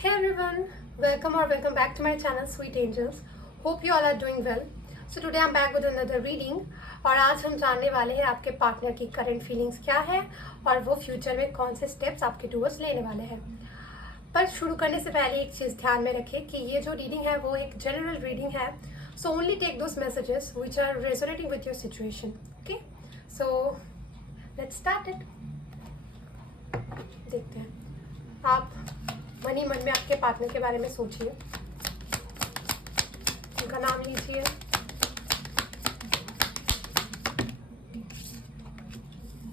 Hey everyone, welcome back to my channel Sweet Angels. Hope you all are doing well. So today I'm back with another reading और आज हम जानने वाले हैं आपके partner की करंट फीलिंग्स क्या है और वो फ्यूचर में कौन से स्टेप्स आपके टूवर्ड्स लेने वाले हैं. पर शुरू करने से पहले एक चीज़ ध्यान में रखें कि ये जो रीडिंग है वो एक जनरल रीडिंग है. So only take those messages which are resonating with your situation. Okay, so let's start it. देखते हैं. आप मन ही मन में आपके पार्टनर के बारे में सोचिए, उनका नाम लीजिए.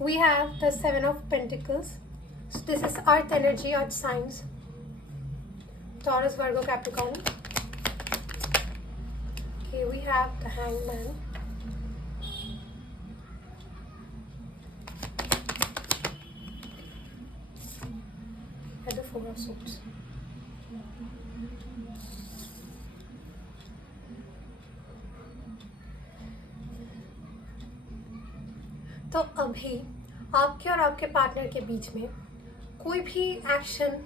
We have the Seven of Pentacles. So this is Earth energy, Earth signs. Taurus, Virgo, Capricorn. Okay, we have the Hangman. And the Four of Swords. तो अभी आपके और आपके पार्टनर के बीच में कोई भी एक्शन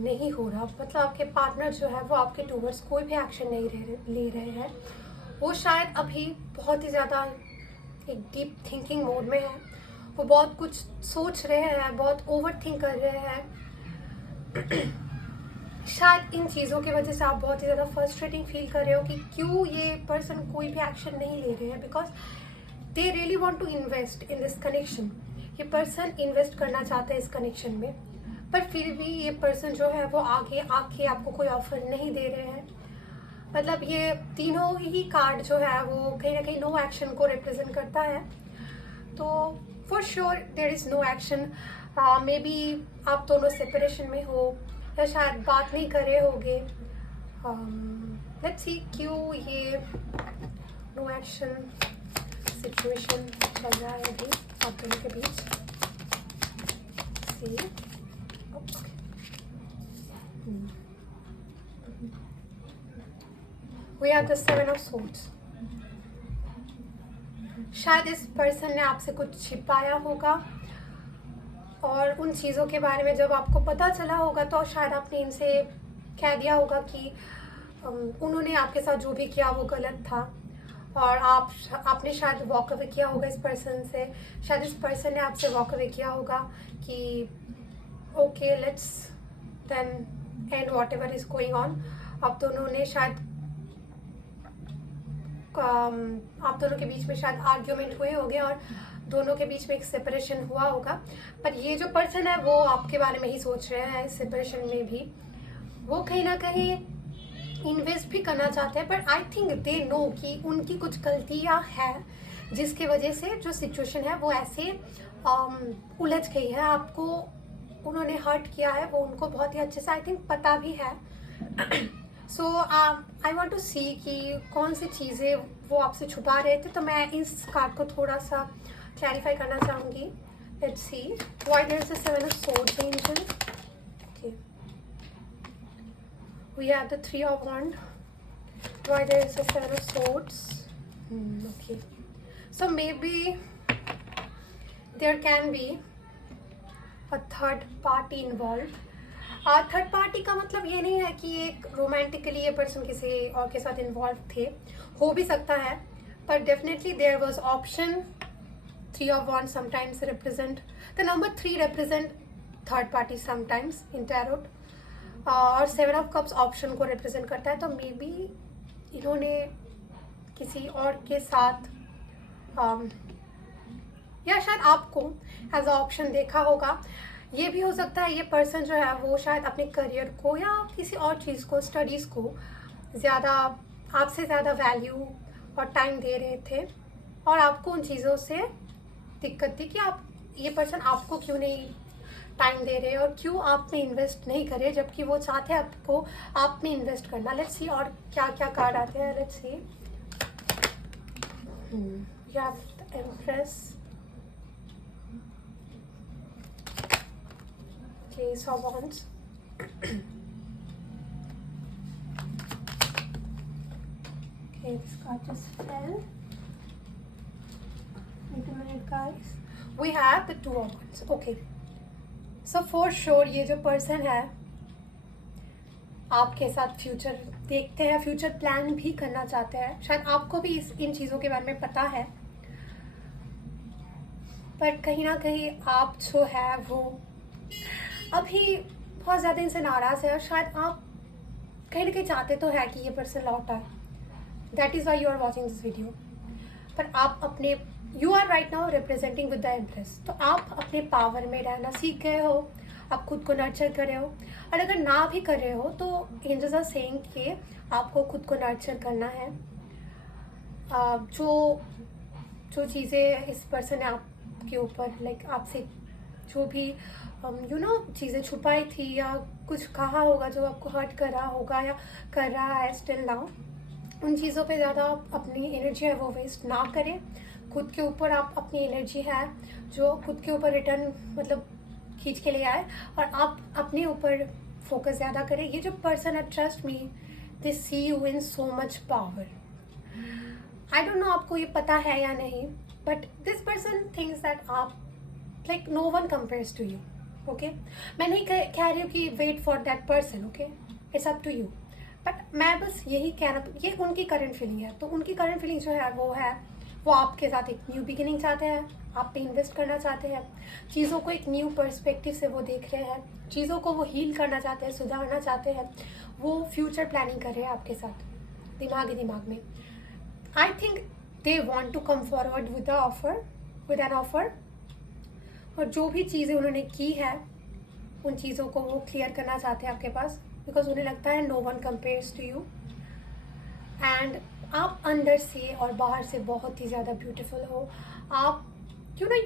नहीं हो रहा. मतलब आपके पार्टनर जो है वो आपके टूवर्ड्स कोई भी एक्शन नहीं ले रहे हैं. वो शायद अभी बहुत ही ज़्यादा एक डीप थिंकिंग मोड में है. वो बहुत कुछ सोच रहे हैं, बहुत ओवर थिंक कर रहे हैं. शायद इन चीज़ों की वजह से आप बहुत ही ज़्यादा फ्रस्ट्रेटिंग फील कर रहे हो कि क्यों ये पर्सन कोई भी एक्शन नहीं ले रहे हैं. Because they really want to invest in this connection. ये पर्सन इन्वेस्ट करना चाहता है इस कनेक्शन में, पर फिर भी ये पर्सन जो है वो आगे आके आपको कोई ऑफर नहीं दे रहे हैं. मतलब ये तीनों ही कार्ड जो है वो कहीं ना कहीं नो एक्शन को रिप्रेजेंट करता है. तो for sure there is no action. Maybe आप दोनों सेपरेशन में हो या शायद बात नहीं कर रहे होगे. लेट्स सी क्यों ये नो एक्शन सिचुएशन चल रहा है अभी आप दोनों के बीच. See we are the seven of swords. शायद इस पर्सन ने आपसे कुछ छिपाया होगा और उन चीज़ों के बारे में जब आपको पता चला होगा तो शायद आपने इनसे कह दिया होगा कि उन्होंने आपके साथ जो भी किया वो गलत था और आपने शायद वॉक अवे किया होगा इस पर्सन से. शायद इस पर्सन ने आपसे वॉक अवे किया होगा कि okay let's then end whatever is going on. आप दोनों ने शायद आप दोनों के बीच में शायद आर्ग्यूमेंट हुए होंगे और दोनों के बीच में एक सेपरेशन हुआ होगा. पर ये जो पर्सन है वो आपके बारे में ही सोच रहे हैं. इस सेपरेशन में भी वो कहीं ना कहीं इन्वेस्ट भी करना चाहते हैं, पर आई थिंक दे नो कि उनकी कुछ गलतियां हैं जिसकी वजह से जो सिचुएशन है वो ऐसे उलझ गई है. आपको उन्होंने हर्ट किया है वो उनको बहुत ही अच्छे से आई थिंक पता भी है. सो आई वांट टू सी कि कौन सी चीज़ें वो आपसे छुपा रहे थे. तो मैं इस कार्ड को थोड़ा सा क्लैरिफाई करना चाहूँगी. Let's see why there is a seven of swords angel. Okay, we have the three of wand. Why there is a seven of swords. Okay, so maybe there can be a third party involved. Third party का मतलब ये नहीं है कि एक romantically ये person किसी और के साथ इन्वॉल्व थे. हो भी सकता है, पर definitely there was option. Three of wands sometimes represent the number 3 represent third party sometimes in tarot. और सेवन ऑफ कप्स ऑप्शन को रिप्रेजेंट करता है. तो मे बी इन्होंने किसी और के साथ या शायद आपको एज अ ऑप्शन देखा होगा. ये भी हो सकता है ये पर्सन जो है वो शायद अपने करियर को या किसी और चीज़ को, स्टडीज़ को ज़्यादा आपसे ज़्यादा वैल्यू और टाइम दे रहे थे और आपको उन चीज़ों से दिक्कत थी कि आप ये पर्सन आपको क्यों नहीं टाइम दे रहे और क्यों आप में इन्वेस्ट नहीं करे, जबकि वो चाहते हैं आपको आप में इन्वेस्ट करना. लेट्स सी और क्या क्या कार्ड आते हैं. Let's see you have the empress. Ace of Wands. Okay, this card just fell. Wait a minute, guys. We have the Two of Wands. Okay. So for sure ये जो person है आपके साथ फ्यूचर देखते हैं, future plan भी करना चाहते हैं। शायद आपको भी इन चीज़ों के बारे में पता है, पर कहीं ना कहीं आप जो है वो अभी बहुत ज़्यादा इनसे नाराज़ है, और शायद आप कहीं ना कहीं चाहते तो है कि ये पर्सन लौट आए। That is why you are watching this video. पर आप अपने, you are right now representing with the empress, तो आप अपने पावर में रहना सीख गए हो, आप खुद को नर्चर कर रहे हो। और अगर ना भी कर रहे हो तो एंजल्स आर सेइंग कि आपको खुद को नर्चर करना है। जो जो चीज़ें इस पर्सन ने आपके ऊपर लाइक आपसे जो भी चीज़ें छुपाई थी या कुछ कहा होगा जो आपको हर्ट कर रहा होगा या कर रहा है स्टिल नाउ, उन चीज़ों पे ज़्यादा अपनी एनर्जी है वो वेस्ट ना करें। खुद के ऊपर आप अपनी एनर्जी है जो खुद के ऊपर रिटर्न मतलब खींच के ले आए, और आप अपने ऊपर फोकस ज़्यादा करें। ये जो पर्सन है, trust me, they see you in so much power. I don't know आपको ये पता है या नहीं, but this person thinks that आप like no one compares to you. Okay, मैं नहीं कह रही हूँ कि wait for that person, okay, it's up to you. But मैं बस यही कहना, ये उनकी करंट फीलिंग है, तो उनकी करंट फीलिंग जो है वो आपके साथ एक न्यू बिगिनिंग चाहते हैं, आप पे इन्वेस्ट करना चाहते हैं, चीज़ों को एक न्यू पर्सपेक्टिव से वो देख रहे हैं, चीज़ों को वो हील करना चाहते हैं, सुधारना चाहते हैं, वो फ्यूचर प्लानिंग कर रहे हैं आपके साथ दिमाग में। I think they want to come forward with an offer, और जो भी चीज़ें उन्होंने की है उन चीज़ों को वो क्लियर करना चाहते हैं आपके पास, बिकॉज उन्हें लगता है no one compares to you. And आप अंदर से और बाहर से बहुत ही ज़्यादा ब्यूटीफुल हो। आप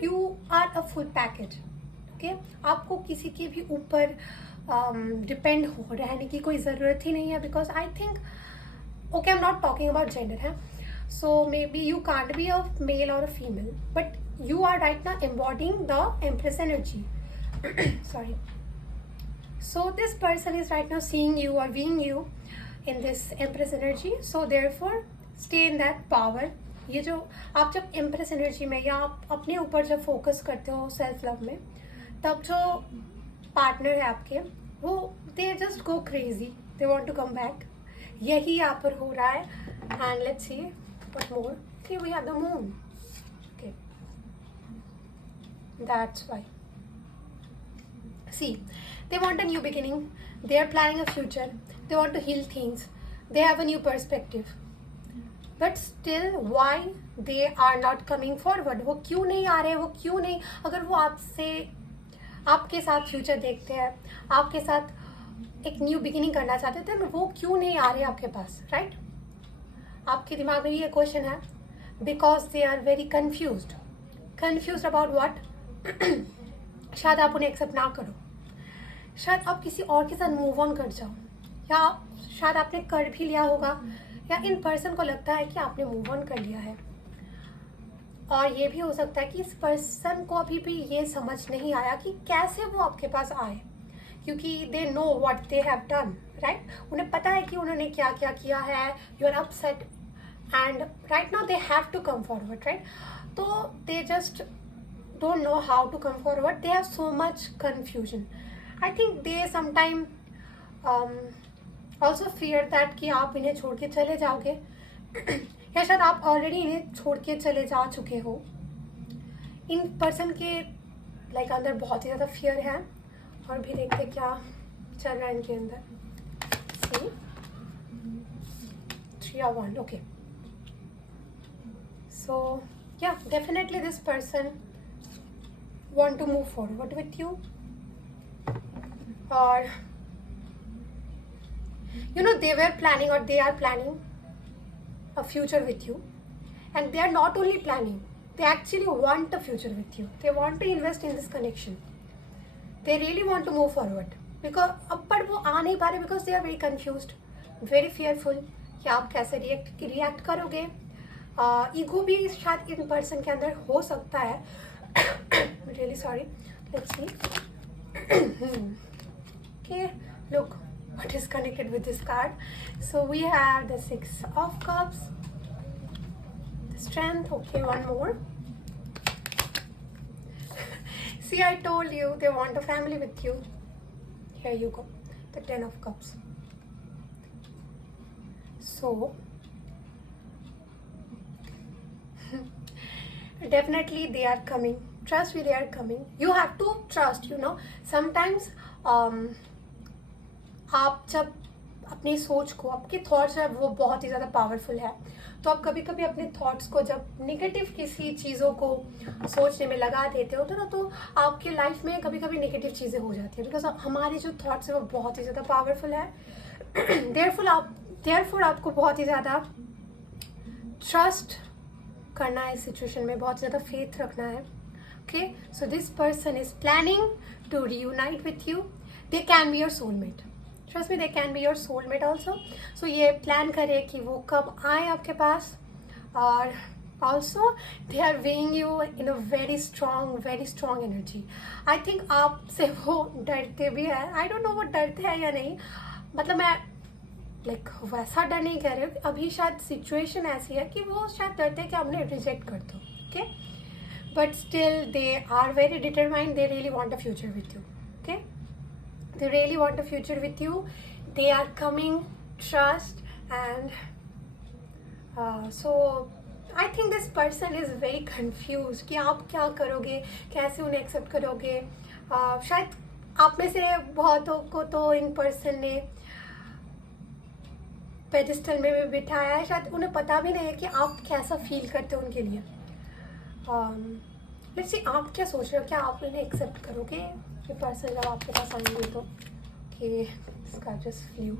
you are a full package, okay. आपको किसी के भी ऊपर डिपेंड हो रहने की कोई ज़रूरत ही नहीं है, because I think, okay, I am not talking about gender है, so may be you can't be a male और a female, but you are right now embodying the Empress energy. Sorry. So this person is right now seeing you or viewing you in this Empress energy. So therefore, stay in that power. ये जो आप जब Empress energy में या आप अपने ऊपर जब फोकस करते हो सेल्फ लव में, तब जो पार्टनर है आपके वो they just go crazy. They want to come back. यही यहाँ पर हो रहा है. And let's see what more. Okay, we have the moon. Okay. That's why. See, they want a new beginning. They are planning a future. They want to heal things. They have a new perspective. But still, why they are not coming forward? वो क्यों नहीं आ रहे? वो क्यों नहीं? अगर वो आपके साथ फ्यूचर देखते हैं, आपके साथ एक न्यू बिगिनिंग करना चाहते थे, वो क्यों नहीं आ रहे आपके पास, राइट? आपके दिमाग में ये क्वेश्चन है, because they are very confused about what? शायद आप उन्हें एक्सेप्ट ना करो, शायद आप किसी और के साथ मूव ऑन कर जाओ, या शायद आपने कर भी लिया होगा, या इन पर्सन को लगता है कि आपने मूव ऑन कर लिया है। और ये भी हो सकता है कि इस पर्सन को अभी भी ये समझ नहीं आया कि कैसे वो आपके पास आए, क्योंकि they know what they have done, right? उन्हें पता है कि उन्होंने क्या क्या किया है। You are upset and right now they have to come forward, right? तो they just don't know how to come forward. They have so much confusion. I think they sometime also fear that कि आप इन्हें छोड़ के चले जाओगे या शायद आप ऑलरेडी इन्हें छोड़ के चले जा चुके हो। इन पर्सन के लाइक अंदर बहुत ही ज़्यादा फियर है, और भी देखते क्या चल रहा है इनके अंदर। See? 3 or 1, okay. So yeah, definitely this person want to move forward with you, or they were planning, or they are planning a future with you, and they are not only planning, they actually want a future with you. They want to invest in this connection. They really want to move forward, because but वो आ नहीं पा रहे, because they are very confused, very fearful कि आप कैसे react करोगे। Ego भी शायद इन पर्सन के अंदर हो सकता है। Really sorry. Let's see. Okay, look what is connected with this card. So we have the 6 of Cups, the Strength. Okay, one more. See, I told you they want a family with you. Here you go, the 10 of Cups. So definitely they are coming. Trust me, they are coming. You have to trust, you know. Sometimes आप जब अपनी सोच को, आपके thoughts है वो बहुत ही ज़्यादा पावरफुल है, तो आप कभी कभी अपने थॉट्स को जब नेगेटिव किसी चीज़ों को सोचने में लगा देते हो तो आपके लाइफ में कभी कभी नेगेटिव चीज़ें हो जाती है, बिकॉज हमारी जो थॉट्स है वो बहुत ही ज़्यादा पावरफुल है. देयरफॉर आपको बहुत ही ज़्यादा ट्रस्ट करना है इस सिचुएशन में, बहुत ज़्यादा फेथ रखना है. Okay, so this person is planning to reunite with you. They can be your soulmate. Trust me, they can be your soulmate also. So ये प्लान करे कि वो कब आए आपके पास, और also they are weighing you in a very strong energy. I think आपसे वो डरते भी है. आई डोंट नो वो डरते हैं या नहीं, मतलब मैं वैसा डर नहीं कह रही हूँ. अभी शायद सिचुएशन ऐसी है कि वो शायद डरते हैं कि हमने रिजेक्ट कर दो. Okay, but still they are very determined. They really want a future with you. Okay, they really want a future with you. They are coming, trust, and so I think this person is very confused कि आप क्या करोगे, कैसे उन्हें accept करोगे. शायद आप में से बहुतों को तो इन पर्सन ने पेडिस्टल में भी बिठाया है. शायद उन्हें पता भी नहीं है कि आप कैसा फील करते हो उनके लिए. लेट्स सी, आप क्या सोच रहे हो, क्या आप उन्हें एक्सेप्ट करोगे ये पर्सन जब आपके पास आएंगे तो. ओके, इसका just flu.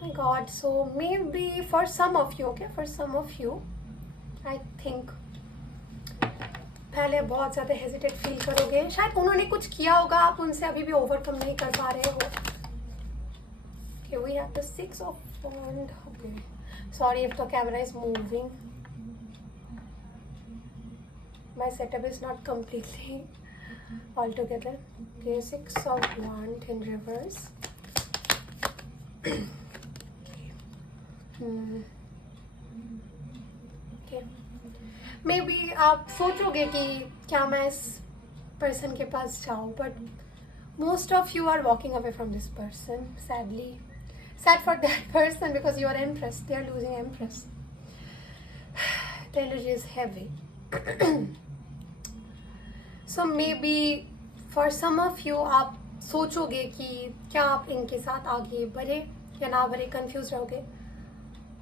My God. So may be for some of you, okay, for some of you I think पहले बहुत ज़्यादा हेजिटेट फील करोगे. शायद उन्होंने कुछ किया होगा, आप उनसे अभी भी ओवरकम नहीं कर पा रहे हो. Okay, we have the 6 of Wands. Okay, sorry if the camera is moving. My setup is not completely all together. Okay, 6 of Wands in reverse. Okay. Maybe आप सोचोगे कि क्या मैं इस पर्सन के पास जाऊँ, but most of you are walking away from this person. Sadly, sad for that person because you are Empress. They are losing Empress. The energy is heavy. So maybe for some of you आप सोचोगे कि क्या आप इनके साथ आगे बढ़े या ना बढ़े, कंफ्यूज रहोगे.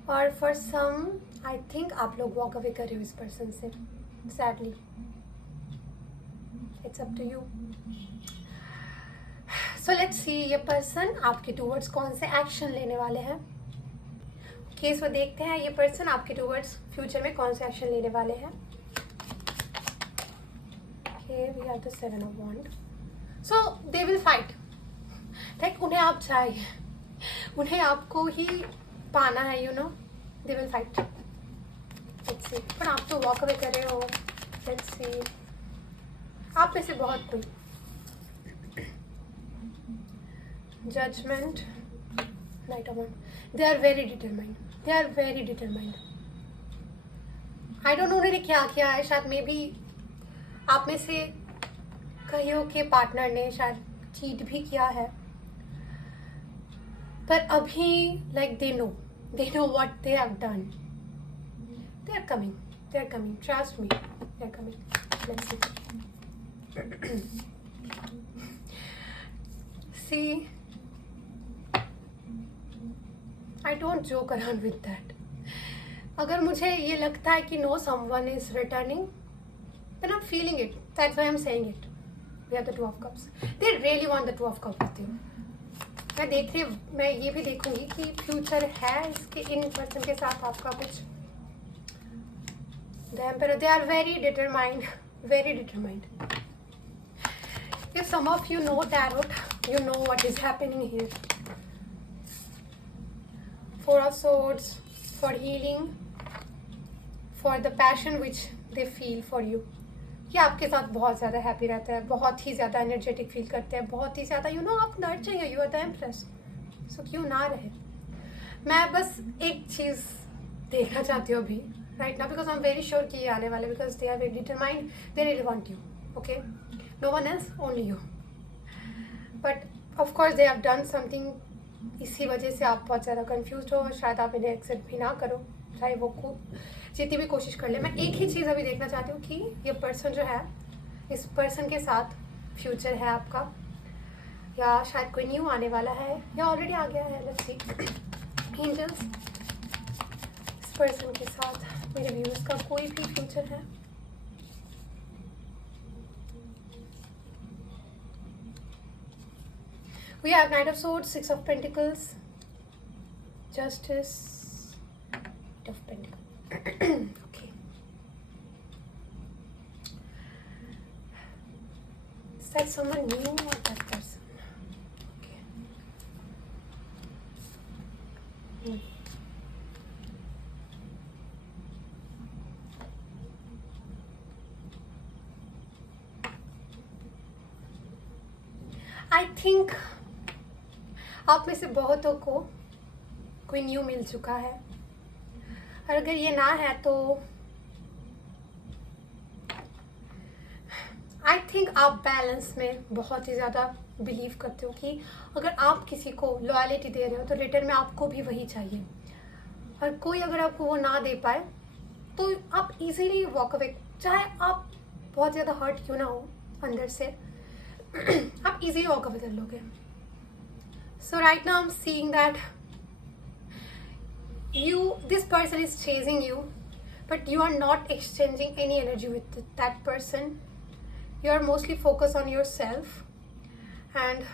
और फॉर सम आई थिंक आप लोग वॉक अवे कर रहे हो इस पर्सन से. Sadly, it's up to you. So let's see, ये पर्सन आपके टूवर्ड्स कौन से एक्शन लेने वाले हैं. ओके, सो देखते हैं ये पर्सन आपके टूवर्ड्स फ्यूचर में कौन से एक्शन लेने वाले हैं. Okay, we have the 7 of Wands. So they will fight. Like उन्हें आप चाहिए, उन्हें आपको ही पाना है, you know. They will fight. Let's see. पर आप तो walk away कर रहे हो. Let's see. आप में से बहुत कोई Judgment, Knight of Wands. They are very determined. They are very determined. I don't know उन्होंने क्या किया है. शायद मे बी आप में से कईयों के पार्टनर ने शायद चीट भी किया है, पर अभी like they know what they have done. They are coming, trust me, they are coming. Let's see, I don't joke around with that. अगर मुझे ये लगता है कि no someone is returning, then I'm feeling it. That's why I'm saying it. We have the 2 of Cups. They really want the 2 of Cups with you. मैं ये भी देखूंगी कि फ्यूचर है इसके इन पर्सन के साथ आपका कुछ. The Emperor. They are very determined. Very determined. If some of you know tarot, you know what is happening here. 4 of Swords for healing, for the passion which they feel for you. ये आपके साथ बहुत ज़्यादा happy रहता है, बहुत ही ज़्यादा energetic feel करते हैं, बहुत ही ज़्यादा यू नो आप नर्चर चाहिए. यू आर द एम्प्रेस, सो क्यों ना रहे. मैं बस एक चीज़ देखना चाहती हूँ अभी right now, because I am very sure कि ये आने वाले, because they are very determined. They really want you. Okay, no one else, only you. But of course they have done something इसी वजह से आप बहुत ज़्यादा कंफ्यूज हो और शायद आप इन्हें एक्सेप्ट भी ना करो, चाहे वो खूब जितनी भी कोशिश कर ले। मैं एक ही चीज़ अभी देखना चाहती हूँ कि ये पर्सन जो है, इस पर्सन के साथ फ्यूचर है आपका, या शायद कोई न्यू आने वाला है, या ऑलरेडी आ गया है। लेट्स सी एंजल्स, इस पर्सन के साथ मेरे व्यूअर्स का कोई भी फ्यूचर है। We have Knight of Swords, Six of Pentacles, Justice, Eight of Pentacles. Okay. Is that someone new or that person? Okay. I think आप में से बहुतों को कोई न्यू मिल चुका है, और अगर ये ना है तो आई थिंक आप बैलेंस में बहुत ही ज़्यादा बिलीव करते हो कि अगर आप किसी को लॉयल्टी दे रहे हो तो रिटर्न में आपको भी वही चाहिए, और कोई अगर आपको वो ना दे पाए तो आप इजीली वॉक अवे, चाहे आप बहुत ज़्यादा हर्ट क्यों ना हो अंदर से, आप इजीली वॉक अवे कर लोगे। So right now I'm seeing that this person is chasing you, but you are not exchanging any energy with that person. You are mostly focused on yourself, and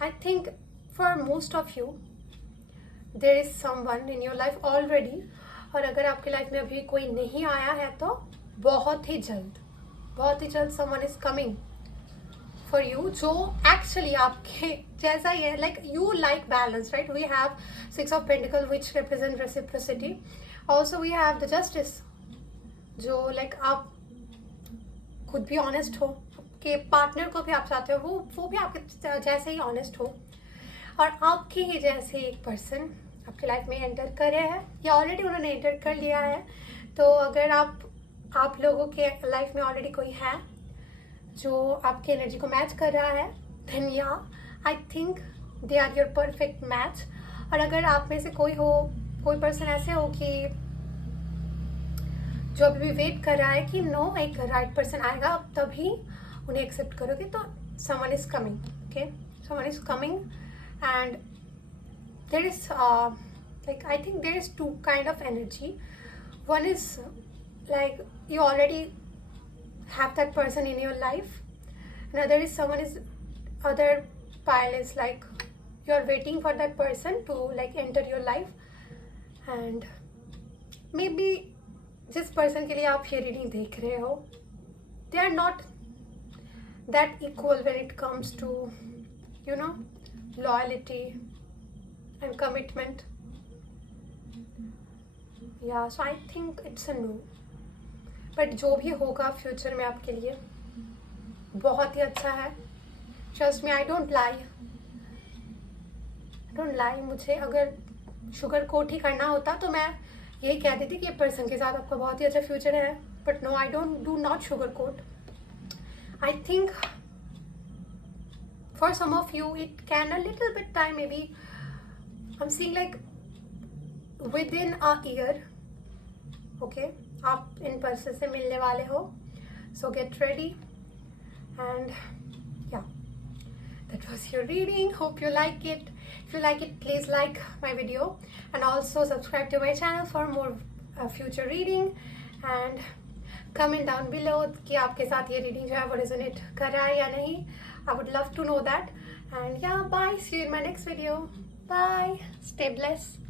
I think for most of you there is someone in your life already, और अगर आपके life में अभी कोई नहीं आया है तो बहुत ही जल्द someone is coming for you, जो एक्चुअली आपके जैसा ही है। Like you like balance, right? We have six of pentacle which represent reciprocity, also we have the justice, जो लाइक आप खुद भी ऑनेस्ट हो, आपके पार्टनर को भी आप चाहते हो वो भी आपके जैसे ही ऑनेस्ट हो, और आपके ही जैसे एक पर्सन आपके लाइफ में एंटर करे है, या ऑलरेडी उन्होंने एंटर कर लिया है। तो अगर आप लोगों के लाइफ में ऑलरेडी कोई है जो आपकी एनर्जी को मैच कर रहा है, then yeah I think they are your perfect match. और अगर आप में से कोई पर्सन ऐसे हो कि जो अभी भी वेट कर रहा है कि नो एक राइट पर्सन आएगा अब तभी उन्हें एक्सेप्ट करोगे, तो someone is coming, okay, someone is coming, and there is like I think there is two kind of energy. One is like you already have that person in your life. Another is other pile is like you are waiting for that person to like enter your life, and maybe जिस person के लिए आप ये reading देख रहे हो, they are not that equal when it comes to loyalty and commitment. Yeah, so I think it's a no. But जो भी होगा फ्यूचर में आपके लिए बहुत ही अच्छा है। Trust me, I don't lie. मुझे अगर शुगर कोट ही करना होता तो मैं यही कह देती कि पर्सन के साथ आपका बहुत ही अच्छा फ्यूचर है, but no, I do not sugar coat. I think for some of you it can a little bit time, maybe I am seeing like within a year, okay, आप in person से मिलने वाले हो। So get ready, and yeah, that was your reading. Hope you like it. If you like it, please like my video and also subscribe to my channel for more future reading, and comment down below कि आपके साथ ये reading जो है वो resonate कर रहा है या नहीं. I would love to know that. And yeah, bye. See you in my next video. Bye. Stay blessed.